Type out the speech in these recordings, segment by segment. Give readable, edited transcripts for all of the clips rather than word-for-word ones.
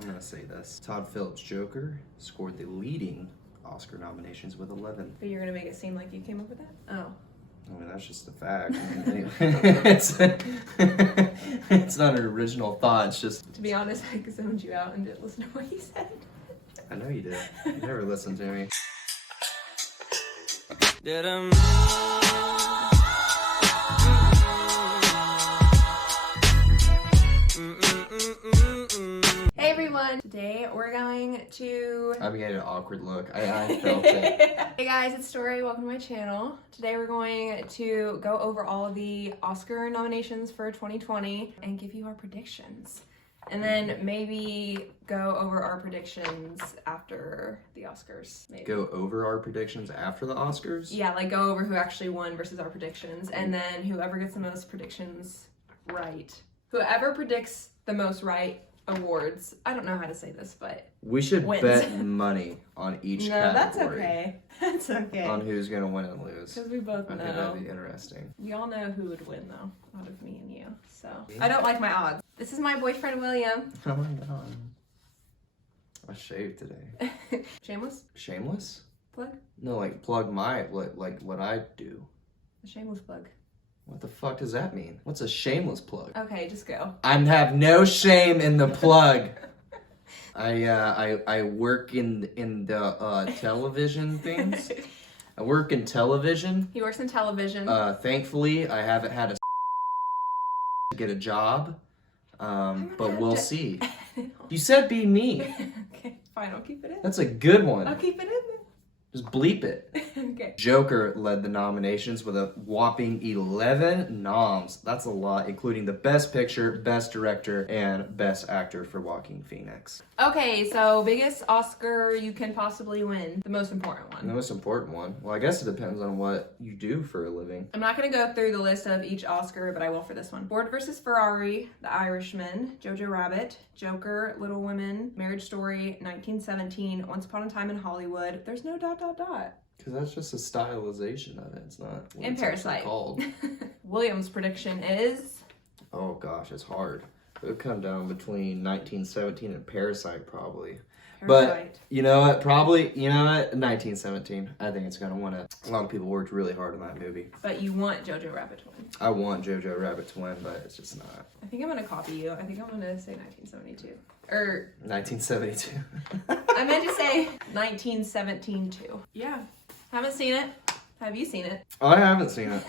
I'm gonna say this. Todd Phillips' Joker scored the leading Oscar nominations with 11. But you're gonna make it seem like you came up with that? Oh. I mean, that's just a fact. It's not an original thought. It's just... To be honest, I zoned you out and didn't listen to what you said. I know you did. You never listened to me. Hey everyone! Today we're going to... I'm getting an awkward look. I felt it. Hey guys, it's Story. Welcome to my channel. Today we're going to go over all of the Oscar nominations for 2020 and give you our predictions. And then maybe go over our predictions after the Oscars. Maybe. Go over our predictions after the Oscars? Yeah, like go over who actually won versus our predictions. And then whoever gets the most predictions right. Whoever predicts the most right awards. I don't know how to say this, but we should wins. Bet money on each category. No, that's okay. That's okay. On who's going to win and lose. Because we both know. I think that'd be interesting. We all know who would win, though, out of me and you. So I don't like my odds. This is my boyfriend, William. Oh my god. I shaved today. Shameless? Shameless? Plug? No, like plug my, like what I do. A shameless plug. What the fuck does that mean? What's a shameless plug? Okay, just go. I have no shame in the plug. I work in the television things. I work in television. He works in television. Thankfully, I haven't had to get a job, but we'll see. You said be me. Okay, fine, I'll keep it in. That's a good one. I'll keep it in. Just bleep it. Okay. Joker led the nominations with a whopping 11 noms. That's a lot, including the Best Picture, Best Director, and Best Actor for Joaquin Phoenix. Okay, so biggest Oscar you can possibly win. The most important one. The most important one? Well, I guess it depends on what you do for a living. I'm not going to go through the list of each Oscar, but I will for this one. Ford vs. Ferrari, The Irishman, Jojo Rabbit, Joker, Little Women, Marriage Story, 1917, Once Upon a Time in Hollywood. There's no ... Because that's just a stylization of it. It's not what and it's Parasite. Called. William's prediction is... Oh gosh, it's hard. It would come down between 1917 and Parasite, probably. Parasite. But you know what? Probably, you know what? 1917. I think it's gonna win it. A lot of people worked really hard on that movie. But you want Jojo Rabbit to win. I want Jojo Rabbit to win, but it's just not. I think I'm gonna copy you. I think I'm gonna say 1972. Or 1972. I meant to say 1917 too. Yeah. Haven't seen it. Have you seen it? Oh, I haven't seen it.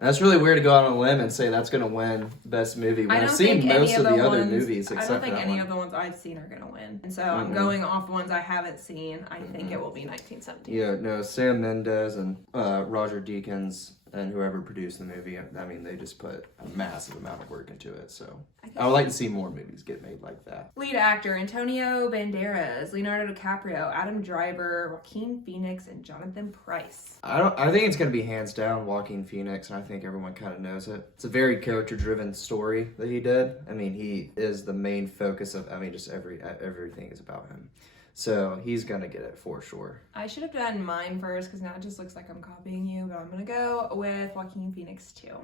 That's really weird to go out on a limb and say that's gonna win Best Movie when I've seen most of the other movies except for that one. I don't think any of the ones I've seen are gonna win. And so I'm going off the ones I haven't seen. I think it will be 1917. Yeah, no, Sam Mendes and Roger Deakins and whoever produced the movie, I mean, they just put a massive amount of work into it, so I would like to see more movies get made like that. Lead actor, Antonio Banderas, Leonardo DiCaprio, Adam Driver, Joaquin Phoenix, and Jonathan Pryce. I think it's going to be hands down Joaquin Phoenix, and I think everyone kind of knows it. It's a very character-driven story that he did. I mean, he is the main focus of, I mean, just everything is about him. So he's going to get it for sure. I should have done mine first because now it just looks like I'm copying you, but I'm going to go with Joaquin Phoenix too.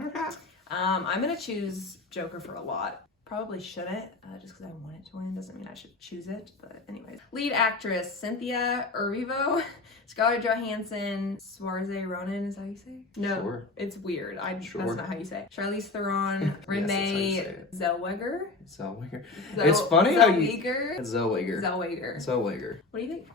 I'm going to choose Joker for a lot. Probably shouldn't, just because I want it to win doesn't mean I should choose it, but anyways. Lead actress, Cynthia Erivo, Scarlett Johansson, Saoirse Ronan, is that how you say it? No, sure. It's weird. Sure. That's not how you say it. Charlize Theron, Renee Zellweger. Zellweger. It's funny how you... Zellweger. Zellweger. What do you think?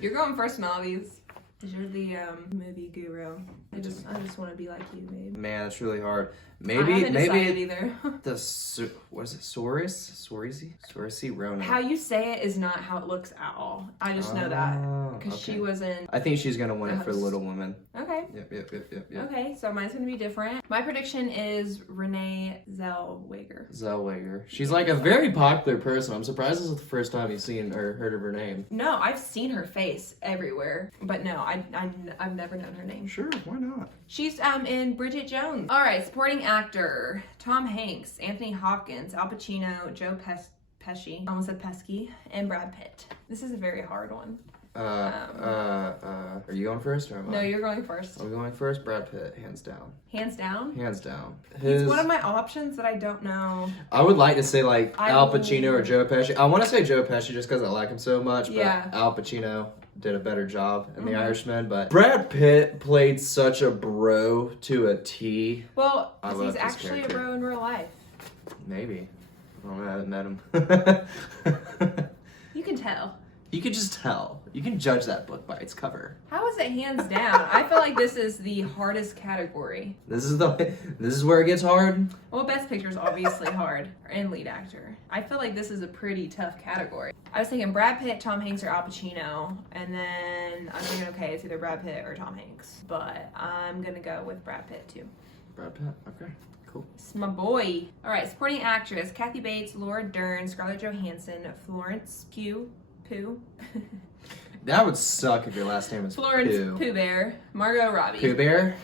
You're going first in all these. Because you're the movie guru. I just want to be like you, babe. Man, it's really hard. I haven't decided either. What is it? Saoirse Ronan. How you say it is not how it looks at all. I just know that because she was in. I think she's gonna win it for Little Women. Okay. Yep. Okay, so mine's gonna be different. My prediction is Renee Zellweger. She's like a very popular person. I'm surprised this is the first time you've seen or heard of her name. No, I've seen her face everywhere, but no, I've never known her name. Sure, why not? She's in Bridget Jones. All right, supporting actor, Tom Hanks, Anthony Hopkins, Al Pacino, Joe Pesci, I almost said Pesky, and Brad Pitt. This is a very hard one. Are you going first or am I? No, you're going first. I'm going first. Brad Pitt, hands down. Hands down? Hands down. He's one of my options that I don't know. I would like to say like Al Pacino or Joe Pesci. I want to say Joe Pesci just because I like him so much, but Al Pacino did a better job in The Irishman. But Brad Pitt played such a bro to a T. Well, he's actually a bro in real life. Maybe. I don't know, I haven't met him. You can tell. You can just tell. You can judge that book by its cover. How is it hands down? I feel like this is the hardest category. This is where it gets hard. Well, Best Picture is obviously hard, and lead actor. I feel like this is a pretty tough category. I was thinking Brad Pitt, Tom Hanks, or Al Pacino, and then I'm thinking, okay, it's either Brad Pitt or Tom Hanks, but I'm gonna go with Brad Pitt too. Brad Pitt, okay. Cool. It's my boy. All right, supporting actress: Kathy Bates, Laura Dern, Scarlett Johansson, Florence Pugh. That would suck if your last name was Florence Pooh. Pooh Bear, Margot Robbie. Pooh Bear?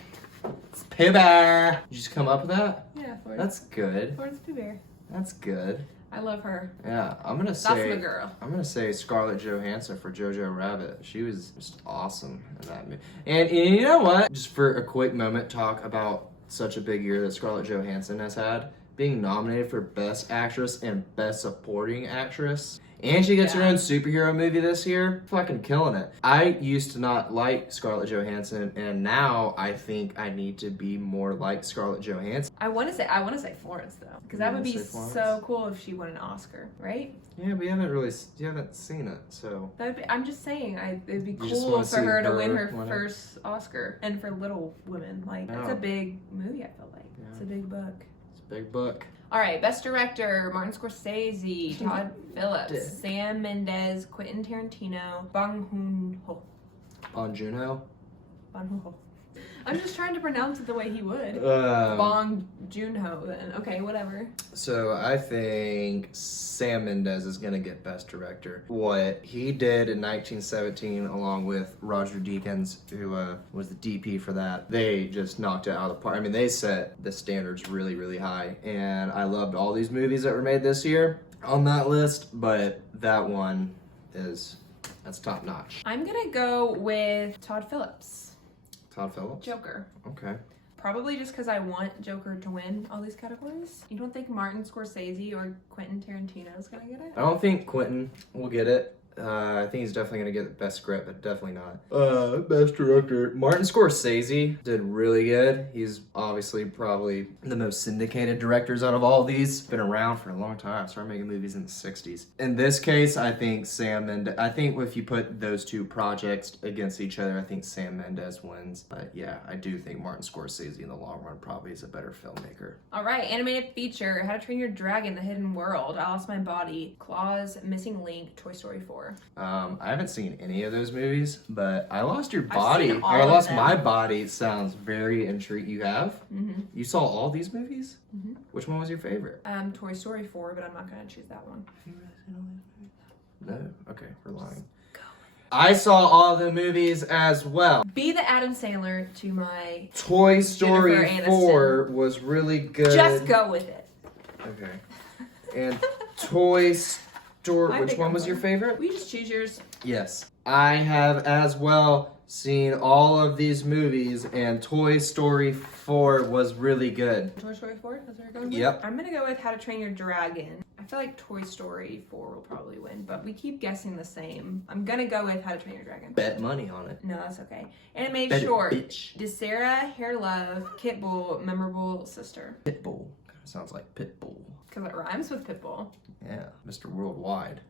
It's Pooh Bear. Did you just come up with that? Yeah, Florence. That's good. Florence Pooh Bear. That's good. I love her. Yeah, I'm gonna say. That's my girl. I'm gonna say Scarlett Johansson for Jojo Rabbit. She was just awesome in that movie. And you know what? Just for a quick moment, talk about such a big year that Scarlett Johansson has had, being nominated for Best Actress and Best Supporting Actress. And she gets her own superhero movie this year. Fucking killing it. I used to not like Scarlett Johansson, and now I think I need to be more like Scarlett Johansson. I want to say Florence though, because that would be so cool if she won an Oscar, right? Yeah, but you haven't seen it, so. That would be. I'm just saying, it'd be cool for her to win her first Oscar, and for Little Women, like it's a big movie. I feel like it's a big book. It's a big book. All right, Best Director: Martin Scorsese, Todd Phillips, Sam Mendes, Quentin Tarantino, Bong Joon-ho. Bong Joon-ho? Bong Joon-ho. I'm just trying to pronounce it the way he would. Bong Joon-ho, then. Okay, whatever. So I think Sam Mendes is going to get Best Director. What he did in 1917, along with Roger Deakins, who was the DP for that, they just knocked it out of the park. I mean, they set the standards really, really high. And I loved all these movies that were made this year on that list, but that one that's top notch. I'm going to go with Todd Phillips. Todd Phillips? Joker. Okay. Probably just because I want Joker to win all these categories. You don't think Martin Scorsese or Quentin Tarantino is going to get it? I don't think Quentin will get it. I think he's definitely going to get the best script, but definitely not. Best director. Martin Scorsese did really good. He's obviously probably the most syndicated directors out of all these. Been around for a long time. Started making movies in the 60s. In this case, I think I think if you put those two projects against each other, I think Sam Mendes wins. But yeah, I do think Martin Scorsese in the long run probably is a better filmmaker. All right, animated feature: How to Train Your Dragon, The Hidden World, I Lost My Body, Claws, Missing Link, Toy Story 4. I haven't seen any of those movies, but I Lost Your I've Body, seen or all I of Lost them. My Body sounds very intriguing. You have? Mm-hmm. You saw all these movies? Mm-hmm. Which one was your favorite? Toy Story 4, but I'm not going to choose that one. No? Okay, we're lying. I saw all the movies as well. Be the Adam Sandler to my Toy Story Jennifer 4 was really good. Just go with it. Okay. And Toy Story, which one was your favorite? We just choose yours. Yes. I have as well seen all of these movies, and Toy Story 4 was really good. Toy Story 4? That's where you're going with? Yep. I'm going to go with How to Train Your Dragon. I feel like Toy Story 4 will probably win, but we keep guessing the same. I'm going to go with How to Train Your Dragon. Bet money on it. No, that's okay. Animated Bet it, short. bitch. DeSera, Hair Love, Kit Bull, Memorable Sister. Pitbull. Kind of sounds like Pitbull. Because it rhymes with Pitbull. Yeah, Mr. Worldwide.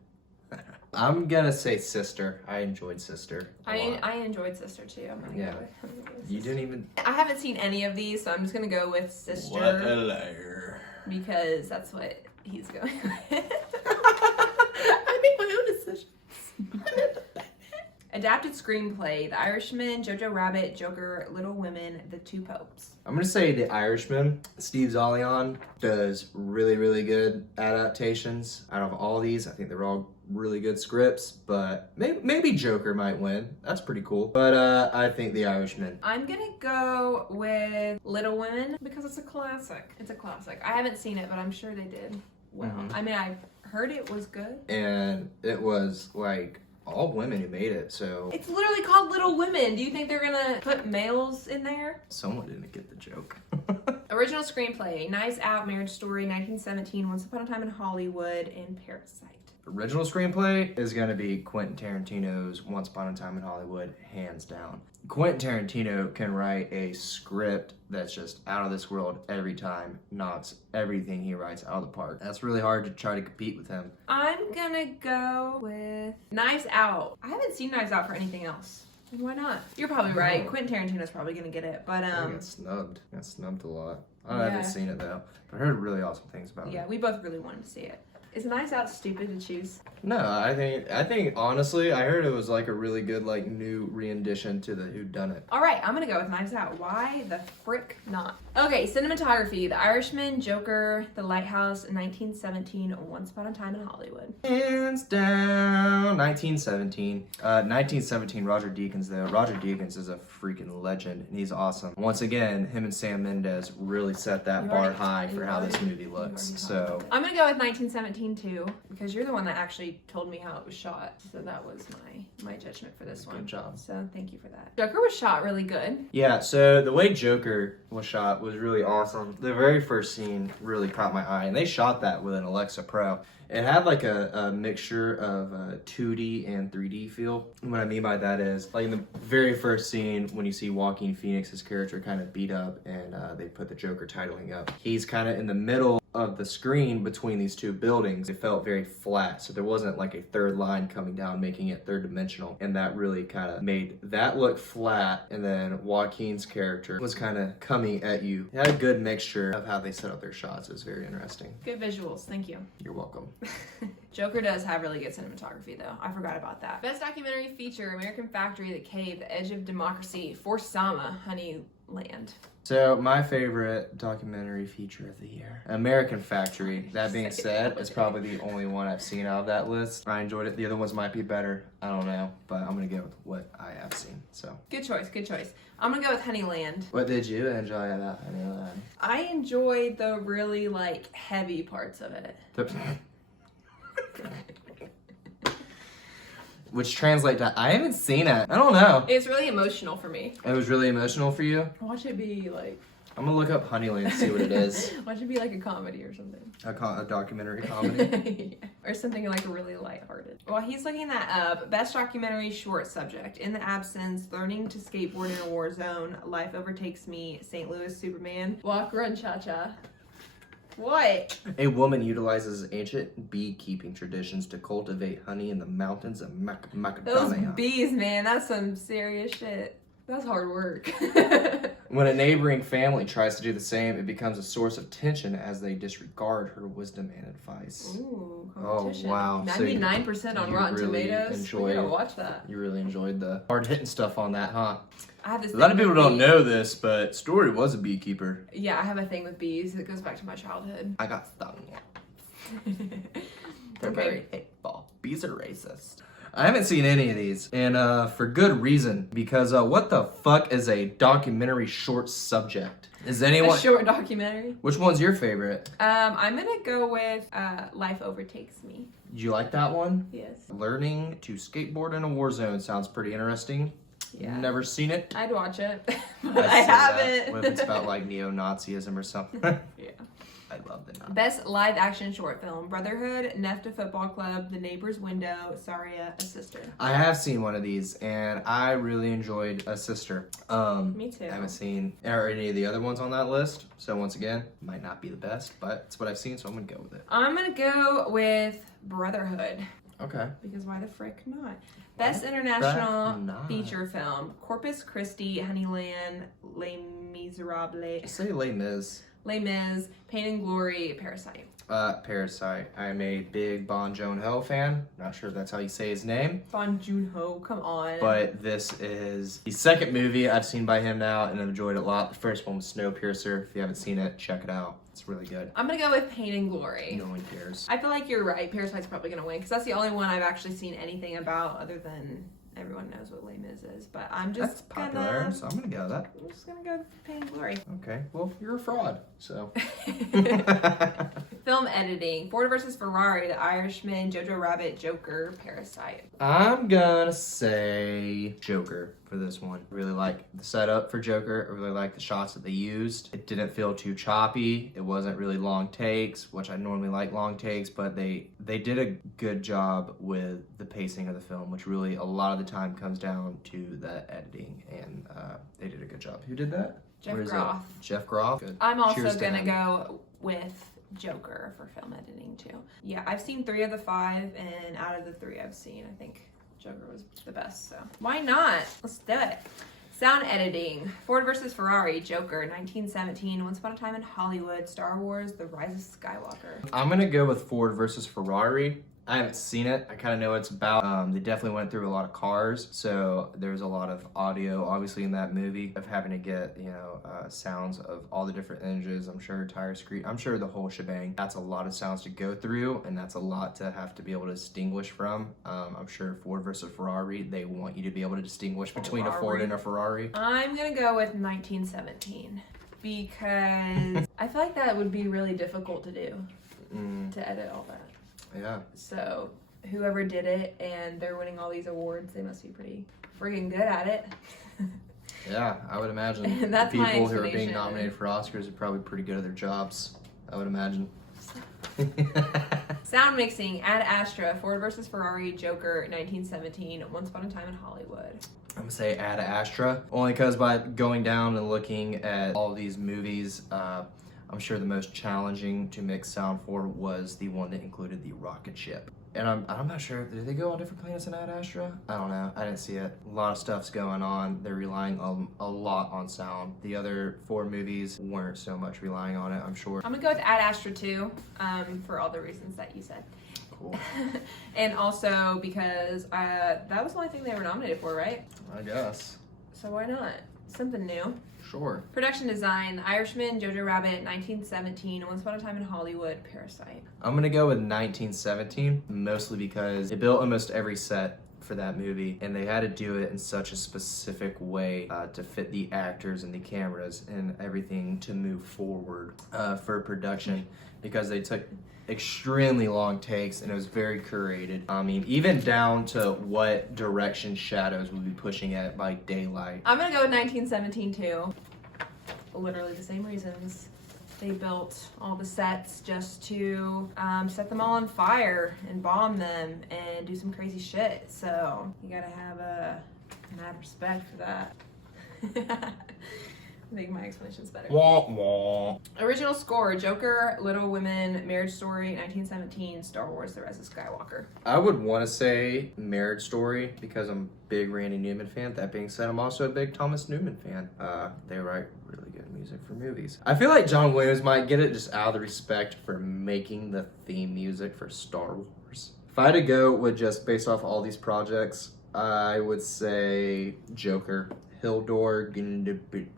I'm gonna say Sister. I enjoyed Sister. I enjoyed Sister too. I'm gonna go with You didn't even. I haven't seen any of these, so I'm just gonna go with Sister. What a liar. Because that's what he's going with. I make my own decisions. Adapted screenplay: The Irishman, Jojo Rabbit, Joker, Little Women, The Two Popes. I'm gonna say The Irishman. Steve Zalian does really, really good adaptations. Out of all these, I think they're all really good scripts, but maybe Joker might win. That's pretty cool. But I think The Irishman. I'm gonna go with Little Women because it's a classic. It's a classic. I haven't seen it, but I'm sure they did well. Mhm. I mean, I heard it was good. And it was like all women who made it, so It's literally called Little Women. Do you think they're gonna put males in there? someone didn't get the joke. Original screenplay: Knives Out, Marriage Story, 1917, Once Upon a Time in Hollywood, and Parasite. Original screenplay is going to be Quentin Tarantino's Once Upon a Time in Hollywood, hands down. Quentin Tarantino can write a script that's just out of this world every time, knocks everything he writes out of the park. That's really hard to try to compete with him. I'm gonna go with Knives Out. I haven't seen Knives Out for anything else. Like, why not? You're probably right. No. Quentin Tarantino's probably gonna get it, but I got snubbed. Got snubbed a lot. I Yeah. haven't seen it though, but I heard really awesome things about yeah, it. we both really wanted to see it. Is Knives Out stupid to choose? No, I think honestly, I heard it was like a really good like new rendition to the Whodunit. All right, I'm gonna go with Knives Out. Why the frick not? Okay, cinematography: The Irishman, Joker, The Lighthouse, 1917, Once Upon a Time in Hollywood. Hands down, 1917. 1917, Roger Deakins though. Roger Deakins is a freaking legend, and he's awesome. Once again, him and Sam Mendes really set that You bar already- high you for how this already- movie you looks. already So, talked about it. I'm gonna go with 1917 too, because you're the one that actually told me how it was shot. So that was my judgment for this one. good job. So thank you for that. Joker was shot really good. Yeah, so the way Joker was shot was really awesome. The very first scene really caught my eye, and they shot that with an Alexa Pro. It had like a mixture of 2D and 3D feel. And what I mean by that is, like in the very first scene, when you see Joaquin Phoenix's character kind of beat up and they put the Joker titling up, he's kind of in the middle of the screen between these two buildings. It felt very flat, so there wasn't like a third line coming down making it third dimensional, and that really kind of made that look flat. And then Joaquin's character was kind of coming at you. It had a good mixture of how they set up their shots. It was very interesting. Good visuals. Thank you. You're welcome. Joker does have really good cinematography, though. I forgot about that. Best documentary feature: American Factory, The Cave, The Edge of Democracy, For Sama, Honeyland. So my favorite documentary feature of the year, American Factory. That being said, it's probably the only one I've seen out of that list. I enjoyed it. The other ones might be better. I don't know, but I'm gonna go with what I have seen. So Good choice, good choice. I'm gonna go with Honeyland. what did you enjoy about Honeyland? I enjoyed the really, like, heavy parts of it. Which translate to I haven't seen it. I don't know. It's really emotional for me. It was really emotional for you. Watch it be, like... I'm gonna look up Honeyland and see what it is. Watch it be, like, a comedy or something. A documentary comedy. Yeah. Or something, like, really lighthearted. While he's looking that up, best documentary short subject: In the Absence, Learning to Skateboard in a War Zone, Life Overtakes Me, St. Louis Superman, Walk, Run, Cha-Cha. What? A woman utilizes ancient beekeeping traditions to cultivate honey in the mountains of Those Macadamia. bees, man, that's some serious shit. That's hard work. When a neighboring family tries to do the same, it becomes a source of tension as they disregard her wisdom and advice. Ooh, Oh, competition. wow. So 99% on you Rotten really Tomatoes. enjoyed We gotta it. watch that. You really enjoyed the hard-hitting stuff on that, huh? I have this A lot of thing people with don't bees. know this, but Story was a beekeeper. Yeah, I have a thing with bees that goes back to my childhood. I got stung. They're Okay. very hateful. Bees are racist. I haven't seen any of these, and for good reason, because what the fuck is a documentary short subject? Is anyone... A short documentary. Which one's your favorite? I'm gonna go with Life Overtakes Me. Did you like that one? Yes. Learning to skateboard in a war zone sounds pretty interesting. Yeah. Never seen it. I'd watch it, but I'd I say that. haven't. What if it's about like neo-Nazism or something? Yeah. I love the Nazis. Best live action short film: Brotherhood, Nefta Football Club, The Neighbor's Window, Saria, A Sister. I have seen one of these, and I really enjoyed A Sister. Me too. I haven't seen or any of the other ones on that list, so once again, might not be the best, but it's what I've seen, so I'm gonna go with it. I'm gonna go with Brotherhood. Okay. Because why the frick not? Best international not? feature film: Corpus Christi, Honeyland, Les Miserables, Say Les Mis. Les Mis, Pain and Glory, Parasite. Parasite. I'm a big Bon Joon-ho fan. Not sure if that's how you say his name. Bong Joon-ho, come on. But this is the second movie I've seen by him now, and I've enjoyed it a lot. The first one was Snowpiercer. If you haven't seen it, check it out. It's really good. I'm gonna go with Pain and Glory. No one cares. I feel like you're right. Parasite's probably gonna win because that's the only one I've actually seen anything about other than everyone knows what Les Mis is. But I'm That's just popular, so I'm gonna go with that. I'm just gonna go with Pain and Glory. Okay, well, you're a fraud, so. Film editing: Ford versus Ferrari, The Irishman, Jojo Rabbit, Joker, Parasite. I'm gonna say Joker for this one. Really like the setup for Joker. I really like the shots that they used. It didn't feel too choppy. It wasn't really long takes, which I normally like long takes, but they did a good job with the pacing of the film, which really a lot of the time comes down to the editing, and they did a good job. Who did that? Jeff Groff. Jeff Groff. Good. I'm also Cheers to gonna him. go with Joker for film editing too. Yeah, I've seen 3 of the 5, and out of the 3 I've seen, I think Joker was the best, so why not? Let's do it. Sound editing: Ford versus Ferrari, Joker, 1917, Once Upon a Time in Hollywood, Star Wars, The Rise of Skywalker. I'm gonna go with Ford versus Ferrari. I haven't seen it. I kind of know what it's about. They definitely went through a lot of cars, so there's a lot of audio, obviously, in that movie of having to get, sounds of all the different engines. I'm sure tire screech. I'm sure the whole shebang. That's a lot of sounds to go through, and that's a lot to have to be able to distinguish from. I'm sure Ford versus Ferrari, they want you to be able to distinguish between a Ford and a Ferrari. I'm gonna go with 1917 because I feel like that would be really difficult to do, to edit all that. Yeah. So whoever did it, and they're winning all these awards, they must be pretty friggin' good at it. Yeah, I would imagine And that's the my people who are being explanation. nominated for Oscars are probably pretty good at their jobs. I would imagine. Sound mixing: Ad Astra, Ford versus Ferrari, Joker, 1917, Once Upon a Time in Hollywood. I'm gonna say Ad Astra, only because by going down and looking at all these movies, I'm sure the most challenging to mix sound for was the one that included the rocket ship. And I'm not sure, did they go on different planets in Ad Astra? I don't know, I didn't see it. A lot of stuff's going on. They're relying a lot on sound. The other 4 movies weren't so much relying on it, I'm sure. I'm gonna go with Ad Astra 2, for all the reasons that you said. Cool. And also because that was the only thing they were nominated for, right? I guess. So why not? Something new. Sure. Production design: The Irishman, Jojo Rabbit, 1917, Once Upon a Time in Hollywood, Parasite. I'm gonna go with 1917, mostly because they built almost every set for that movie, and they had to do it in such a specific way to fit the actors and the cameras and everything to move forward for production, because they took extremely long takes and it was very curated. I mean, even down to what direction shadows would be pushing at by daylight. I'm gonna go with 1917 too. Literally the same reasons. They built all the sets just to set them all on fire and bomb them and do some crazy shit. So you gotta have mad respect for that. I think my explanation's better. Wah, wah. Original score: Joker, Little Women, Marriage Story, 1917, Star Wars, The Rise of Skywalker. I would want to say Marriage Story because I'm a big Randy Newman fan. That being said, I'm also a big Thomas Newman fan. They write really good music for movies. I feel like John Williams might get it just out of the respect for making the theme music for Star Wars. If I had to go with just based off all these projects, I would say Joker. Hildor,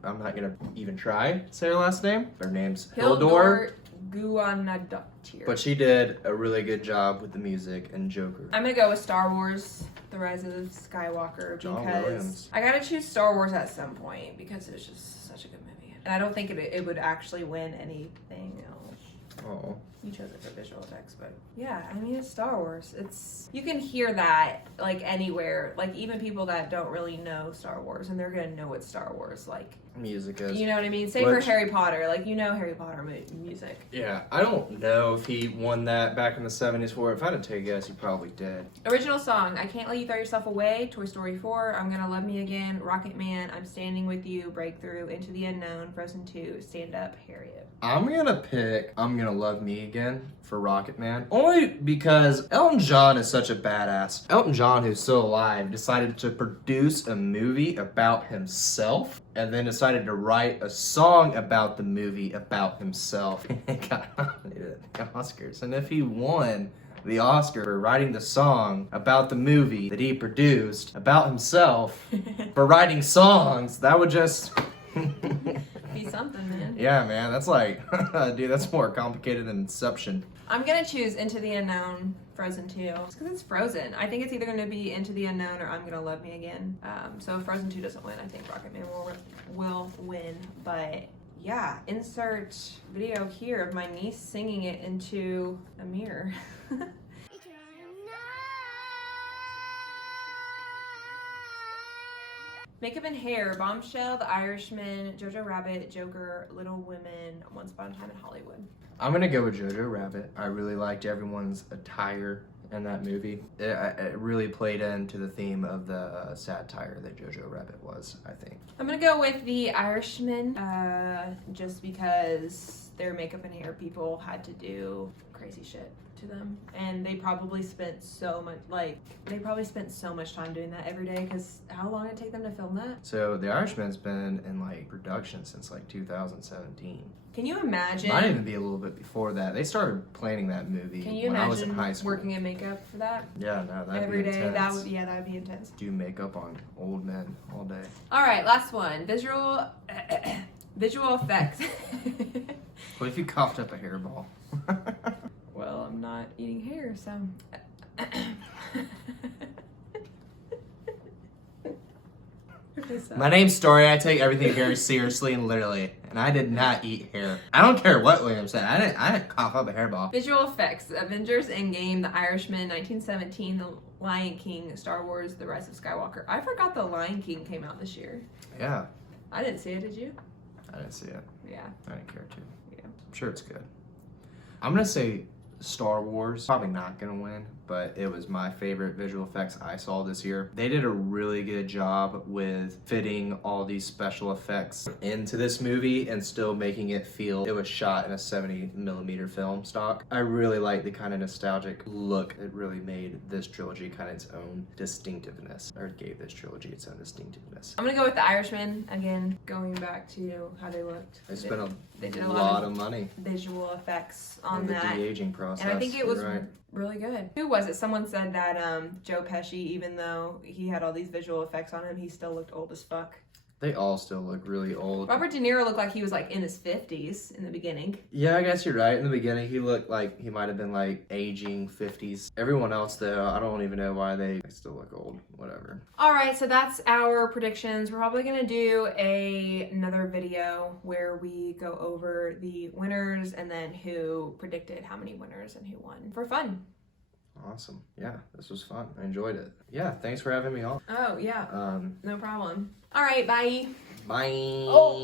I'm not gonna even try to say her last name. Her name's Hildor. Guanadottir. But she did a really good job with the music and Joker. I'm gonna go with Star Wars, The Rise of Skywalker, John because Williams. I gotta choose Star Wars at some point because it's just such a good movie. And I don't think it would actually win anything else. Oh. You chose it for visual effects, but yeah, I mean, it's Star Wars. You can hear that like anywhere, like even people that don't really know Star Wars, and they're gonna know it's Star Wars. Like, Music is. you know what I mean? Same for Harry Potter. Like, you know Harry Potter music. Yeah, I don't know if he won that back in the 70s for it. If I had to take a guess, he probably did. Original song: I Can't Let You Throw Yourself Away, Toy Story 4, I'm Gonna Love Me Again, Rocket Man, I'm Standing With You, Breakthrough, Into the Unknown, Frozen 2, Stand Up, Harriet. I'm gonna pick I'm Gonna Love Me Again for Rocket Man. Only because Elton John is such a badass. Elton John, who's still alive, decided to produce a movie about himself and then decided to write a song about the movie about himself. And got nominated at the Oscars. And if he won the Oscar for writing the song about the movie that he produced about himself for writing songs, that would just... Be something, man. Yeah, man, that's like, dude, that's more complicated than Inception. I'm gonna choose Into the Unknown, Frozen 2, just because it's Frozen. I think it's either gonna be Into the Unknown or I'm Gonna Love Me Again. So if Frozen 2 doesn't win, I think Rocket Man will win, but yeah, insert video here of my niece singing it into a mirror. Makeup and hair, Bombshell, The Irishman, Jojo Rabbit, Joker, Little Women, Once Upon a Time in Hollywood. I'm gonna go with Jojo Rabbit. I really liked everyone's attire in that movie. It really played into the theme of the satire that Jojo Rabbit was, I think. I'm gonna go with The Irishman, just because their makeup and hair people had to do crazy shit to them, and they probably spent so much time doing that every day, because how long did it take them to film that? So The Irishman's been in like production since like 2017. Can you imagine? Might even be a little bit before that. They started planning that movie Can you when I was in imagine high school. working in makeup for that? Yeah, no, that'd Every be day? intense. That would be intense. Do makeup on old men all day. All right, last one. Visual effects. What if you coughed up a hairball? Well, I'm not eating hair, so. My name's Story. I take everything very seriously and literally, and I did not eat hair. I don't care what William said. I didn't cough up a hairball. Visual effects: Avengers: Endgame, The Irishman, 1917, The Lion King, Star Wars: The Rise of Skywalker. I forgot The Lion King came out this year. Yeah. I didn't see it. Did you? I didn't see it. Yeah. I didn't care to. Yeah. I'm sure it's good. I'm gonna say Star Wars. Probably not gonna win, but it was my favorite visual effects I saw this year. They did a really good job with fitting all these special effects into this movie and still making it feel it was shot in a 70mm film stock. I really like the kind of nostalgic look. It really made this trilogy kind of its own distinctiveness, or gave this trilogy its own distinctiveness. I'm gonna go with The Irishman again. Going back to how they looked. They spent They did a lot of money visual effects on on the that. de-aging process. And I think it was You're right. really good. Who was it? Someone said that Joe Pesci, even though he had all these visual effects on him, he still looked old as fuck. They all still look really old. Robert De Niro looked like he was like in his 50s in the beginning. Yeah, I guess you're right. In the beginning, he looked like he might have been like aging 50s. Everyone else, though, I don't even know why they still look old. Whatever. All right, so that's our predictions. We're probably gonna do another video where we go over the winners and then who predicted how many winners and who won for fun. Awesome. Yeah, this was fun. I enjoyed it. Yeah, thanks for having me on. Oh, yeah. No problem. All right, bye. Bye. Oh.